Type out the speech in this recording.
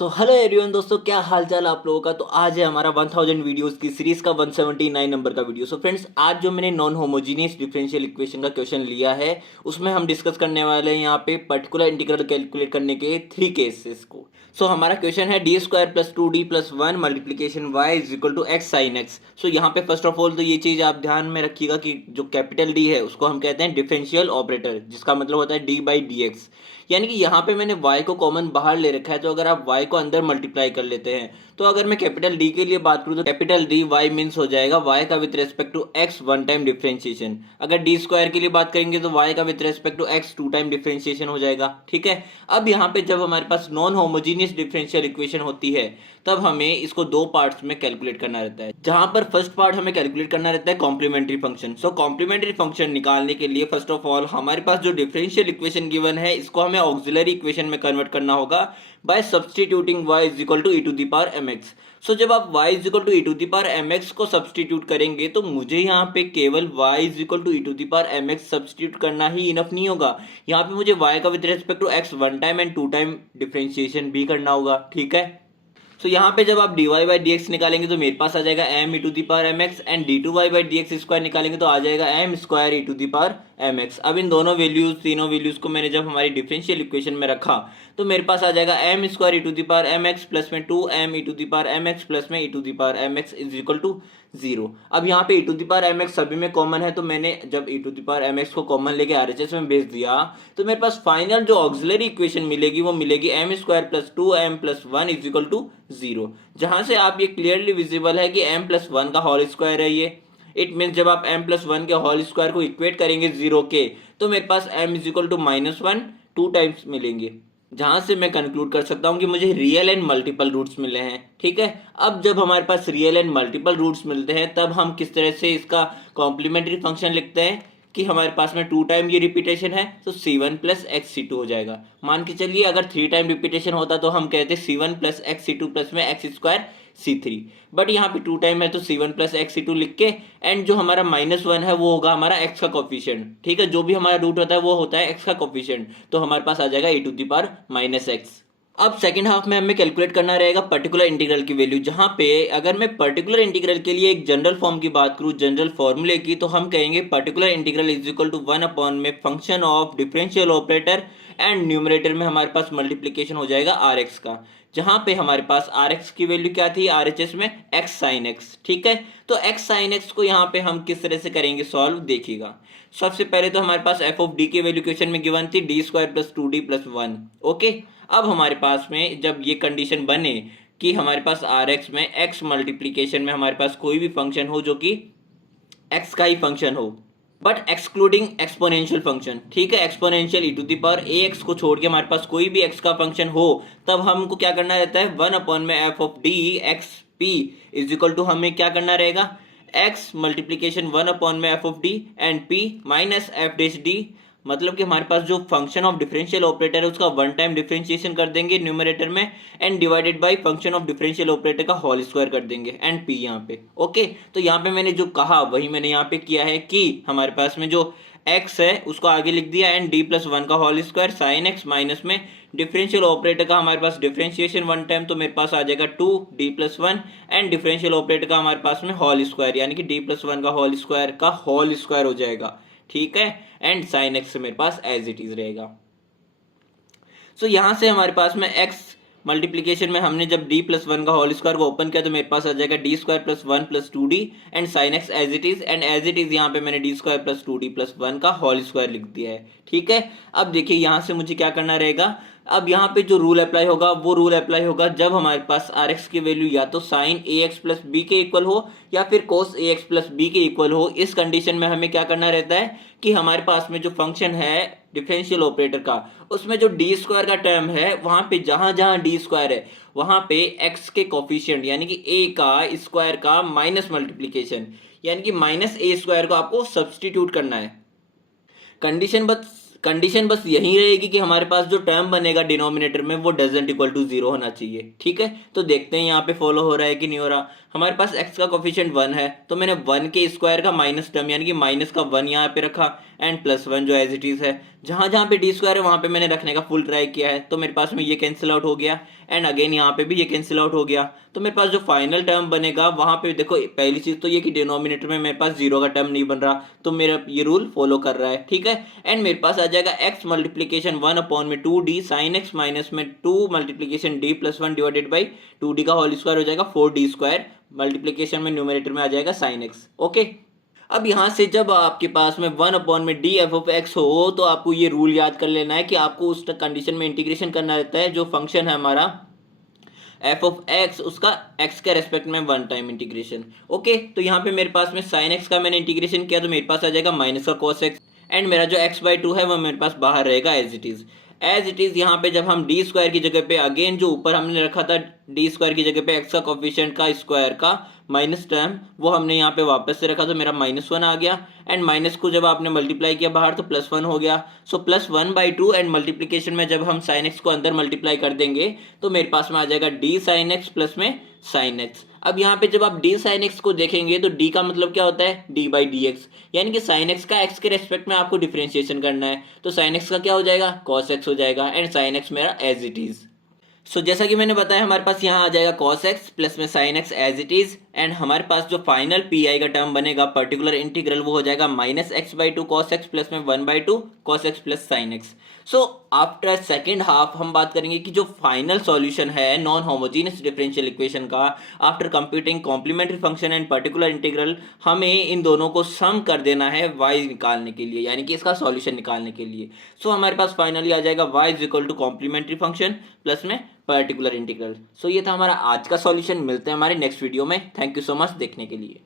Hello everyone दोस्तों, क्या हाल चाल आप लोगों का। तो आज है हमारा 1000 वीडियोस की सीरीज का 179 नंबर का वीडियो। फ्रेंड्स, आज जो मैंने नॉन होमोजीनियस डिफरेंशियल इक्वेशन का क्वेश्चन लिया है उसमें हम डिस्कस करने वाले हैं यहाँ पे पर्टिकुलर इंटीग्रल कैलकुलेट करने के 3 केसेस को। हमारा क्वेश्चन है D square plus 2d plus 1 multiplication Y is equal to X sine X. यहाँ पे फर्स्ट ऑफ ऑल तो ये चीज आप ध्यान में रखिएगा कि जो कैपिटल डी है उसको हम कहते हैं डिफरेंशियल ऑपरेटर, जिसका मतलब होता है डी बाई डी एक्स। यानी कि यहाँ पे मैंने y को कॉमन बाहर ले रखा है, तो अगर आप y को अंदर मल्टीप्लाई कर लेते हैं तो अगर मैं कैपिटल D के लिए बात करूँ तो कैपिटल D y मीन्स हो जाएगा y का with respect to x one time differentiation. अगर डी स्क्वायर के लिए बात करेंगे तो y का with respect to x two time differentiation हो जाएगा। ठीक है। अब यहाँ पे जब हमारे पास नॉन होमोजीनियस डिफरेंशियल इक्वेशन होती है तब हमें इसको दो पार्ट्स में कैलकुलेट करना रहता है, जहां पर फर्स्ट पार्ट हमें कैलकुलेट करना रहता है कॉम्प्लीमेंट्री फंक्शन। कॉम्प्लीमेंट्री फंक्शन निकालने के लिए फर्स्ट ऑफ ऑल हमारे पास जो डिफरेंशियल इक्वेशन गिवन है इसको हमें ऑक्सिलरी इक्वेशन में कन्वर्ट करना होगा by substituting y is equal to e to the power mx। जब आप y is equal to e to the power mx को सब्सटीट्यूट करेंगे तो मुझे यहाँ पे केवल y is equal to e to the power mx substitute करना ही इनफ नहीं होगा, यहाँ पे मुझे y का with respect to x one time and two time differentiation भी करना होगा। ठीक है। यहाँ पे जब आप dy बाई डी एक्स निकालेंगे तो मेरे पास आ जाएगा m e to the power m x, and d two y by d x square निकालेंगे तो आ जाएगा m square e to the power m x. अब इन दोनों वैल्यूज तीनों वैल्यूज को मैंने जब हमारी डिफरेंशियल इक्वेशन में रखा तो मेरे पास आ जाएगा m square e to the power m x plus में 2m e to the power m x plus में e to the power m x is equal to 0। अब यहाँ पे e to the power m x सभी में common है, तो मैंने जब e to the power m x को कॉमन लेके आरएचएस में भेज दिया तो मेरे पास फाइनल जो ऑक्सिलरी इक्वेशन मिलेगी वो मिलेगी m square plus 2m plus 1 is equal to 0, जहां से आप ये क्लियरली विजिबल है कि m प्लस 1 का होल स्क्वायर है ये। इट मीन्स जब आप m प्लस 1 के होल स्क्वायर को इक्वेट करेंगे 0 के तो मेरे पास m is equal to -1 two times मिलेंगे, जहां से मैं कंक्लूड कर सकता हूं कि मुझे रियल एंड मल्टीपल रूट्स मिले हैं। ठीक है। अब जब हमारे पास रियल एंड मल्टीपल रूट्स मिलते हैं तब हम किस तरह से इसका कॉम्प्लीमेंट्री फंक्शन लिखते हैं कि हमारे पास में 2 टाइम ये रिपीटेशन है तो c1 plus x C to हो जाएगा। मान के चलिए अगर 3 टाइम रिपीटेशन होता तो हम कहते c1 प्लस एक्स सी टू प्लस में एक्स स्क्वायर c3, बट यहाँ पे 2 टाइम है तो c1 plus x C to लिख के, एंड जो हमारा -1 है वो होगा हमारा x का कोफिशिएंट। ठीक है। जो भी हमारा रूट होता है वो होता है x का कोफिशिएंट, तो हमारे पास आ जाएगा e to the power -x। अब सेकंड हाफ में हमें कैलकुलेट करना रहेगा पर्टिकुलर इंटीग्रल की वैल्यू, जहां पे अगर मैं पर्टिकुलर इंटीग्रल के लिए एक जनरल फॉर्म की बात करूं, जनरल फॉर्मूले की, तो हम कहेंगे particular integral is equal to 1 upon में function of differential operator and numerator में हमारे पास मल्टीप्लीकेशन हो जाएगा आर एक्स का, जहां पे हमारे पास आर एक्स की वैल्यू क्या थी आरएचएस में एक्स साइन एक्स। ठीक है। तो एक्स साइन एक्स को यहाँ पे हम किस तरह से करेंगे सॉल्व, देखिएगा। सबसे पहले तो हमारे पास एफ ऑफ डी की वैल्यू क्वेश्चन में गिवन थी D square plus 2d plus 1। Okay. अब हमारे पास में जब ये कंडीशन बने कि हमारे पास आर एक्स में एक्स मल्टीप्लीकेशन में हमारे पास कोई भी फंक्शन हो जो कि एक्स का ही फंक्शन हो बट एक्सक्लूडिंग एक्सपोनेंशियल फंक्शन। ठीक है। Exponential e to the power a x को छोड़ के हमारे पास कोई भी एक्स का फंक्शन हो तब हमको क्या करना रहता है 1 अपॉन में f of d x p is equal to हमें क्या करना रहेगा एक्स मल्टीप्लीकेशन 1 अपॉन में f of d and p minus f dash d, मतलब कि हमारे पास जो फंक्शन ऑफ डिफरेंशियल ऑपरेटर है उसका वन टाइम डिफरेंशिएशन कर देंगे न्यूमरेटर में and divided by function of differential operator का होल स्क्वायर कर देंगे एंड पी यहाँ पे। ओके। तो यहाँ पे मैंने जो कहा वही मैंने यहाँ पे किया है कि हमारे पास में जो x है उसको आगे लिख दिया एंड d प्लस 1 का whole square sine x minus में डिफरेंशियल ऑपरेटर का हमारे पास डिफरेंशिएशन वन टाइम, तो मेरे पास आ जाएगा 2d plus 1 and differential operator का हमारे पास में होल स्क्वायर यानी कि d प्लस 1 का होल स्क्वायर हो जाएगा। ठीक है। एंड साइन एक्स मेरे पास एज इट इज रहेगा। यहां से हमारे पास में x मल्टीप्लीकेशन में हमने जब d प्लस 1 का होल स्क्वायर को ओपन किया तो मेरे पास आ जाएगा d square plus 1 plus 2d and sine x as it is, and as it is यहाँ पे मैंने d square plus 2d plus 1 का होल स्क्वायर लिख दिया है। ठीक है। अब देखिए यहाँ से मुझे क्या करना रहेगा, अब यहाँ पे जो रूल अप्लाई होगा वो रूल अप्लाई होगा जब हमारे पास आर एक्स की वैल्यू या तो साइन ए एक्स प्लस बी के इक्वल हो या फिर कोस ए एक्स प्लस बी के इक्वल हो। इस कंडीशन में हमें क्या करना रहता है कि हमारे पास में जो फंक्शन है डिफरेंशियल ऑपरेटर का उसमें जो डी स्क्वायर का टर्म है वहां पे जहां जहां डी स्क्वायर है वहां पे एक्स के कोफिशिएंट यानी कि ए का स्क्वायर का माइनस मल्टीप्लीकेशन यानी कि माइनस ए स्क्वायर को आपको सब्सटीट्यूट करना है। कंडीशन बस कंडीशन बस यही रहेगी कि हमारे पास जो टर्म बनेगा डिनोमिनेटर में वो डजेंट इक्वल टू 0 होना चाहिए। ठीक है, तो देखते हैं यहाँ पे फॉलो हो रहा है कि नहीं हो रहा। हमारे पास x का कोफिशिएंट 1 है, तो मैंने 1 के स्क्वायर का माइनस टर्म यानी कि माइनस का 1 यहाँ पे रखा एंड प्लस 1 जो एज इट इज है। जहाँ जहाँ पे डी स्क्वायर है वहाँ पे मैंने रखने का फुल ट्राई किया है, तो मेरे पास में ये कैंसिल आउट हो गया एंड अगेन यहाँ पे भी ये कैंसिल आउट हो गया। तो मेरे पास जो फाइनल टर्म बनेगा वहाँ पे देखो, पहली चीज़ तो ये कि डिनोमिनेटर में मेरे पास 0 का टर्म नहीं बन रहा, तो मेरा ये रूल फॉलो कर रहा है। ठीक है, एंड मेरे पास आ जाएगा x multiplication 1/2d sign x minus में 2 multiplication d plus 1 divided by 2d का होल स्क्वायर हो जाएगा 4d स्क्वायर, मल्टीप्लीकेशन में न्यूमरेटर में आ जाएगा साइन एक्स। ओके, अब यहाँ से जब आपके पास में 1/d(f(x) हो तो आपको ये रूल याद कर लेना है कि आपको उस कंडीशन में इंटीग्रेशन करना रहता है जो फंक्शन है हमारा f(x) उसका x के रेस्पेक्ट में 1 टाइम इंटीग्रेशन। ओके, तो यहाँ पे मेरे पास में sin x का मैंने इंटीग्रेशन किया तो मेरे पास आ जाएगा माइनस का cos x एंड मेरा जो x/2 है वो मेरे पास बाहर रहेगा एज इट इज़। यहाँ पे जब हम डी स्क्वायर की जगह पे अगेन जो ऊपर हमने रखा था डी स्क्वायर की जगह पे एक्स का कोफिशिएंट का स्क्वायर का माइनस टर्म वो हमने यहाँ पे वापस से रखा तो मेरा -1 आ गया एंड माइनस को जब आपने मल्टीप्लाई किया बाहर तो +1 हो गया। सो +1/2 एंड मल्टीप्लीकेशन में जब हम साइन एक्स को अंदर मल्टीप्लाई कर देंगे तो मेरे पास में आ जाएगा डी साइन एक्स प्लस में साइन एक्स। अब यहाँ पे जब आप डी साइन एक्स को देखेंगे तो डी का मतलब क्या होता है d/dx, यानी कि साइन एक्स का एक्स के रेस्पेक्ट में आपको डिफरेंशिएशन करना है। तो साइन एक्स का क्या हो जाएगा cos x हो जाएगा एंड साइन एक्स मेरा एज इट इज। सो जैसा कि मैंने बताया हमारे पास यहाँ आ जाएगा cos x प्लस में sin x as it is and हमारे पास जो फाइनल पी का टर्म बनेगा पर्टिकुलर इंटीग्रल वो हो जाएगा -x/2 cos x प्लस में 1/2 cos x plus sin x। So after second half हम बात करेंगे कि जो फाइनल सॉल्यूशन है नॉन होमोजीनियस डिफरेंशियल इक्वेशन का after computing complementary function and particular integral, हमें इन दोनों को सम कर देना है y निकालने के लिए, यानी कि इसका सॉल्यूशन निकालने के लिए। सो हमारे पास फाइनली आ जाएगा y is equal to complementary function plus में पर्टिकुलर इंटीग्रल। सो ये था हमारा आज का सॉल्यूशन। मिलते हैं हमारे नेक्स्ट वीडियो में। थैंक यू सो मच देखने के लिए।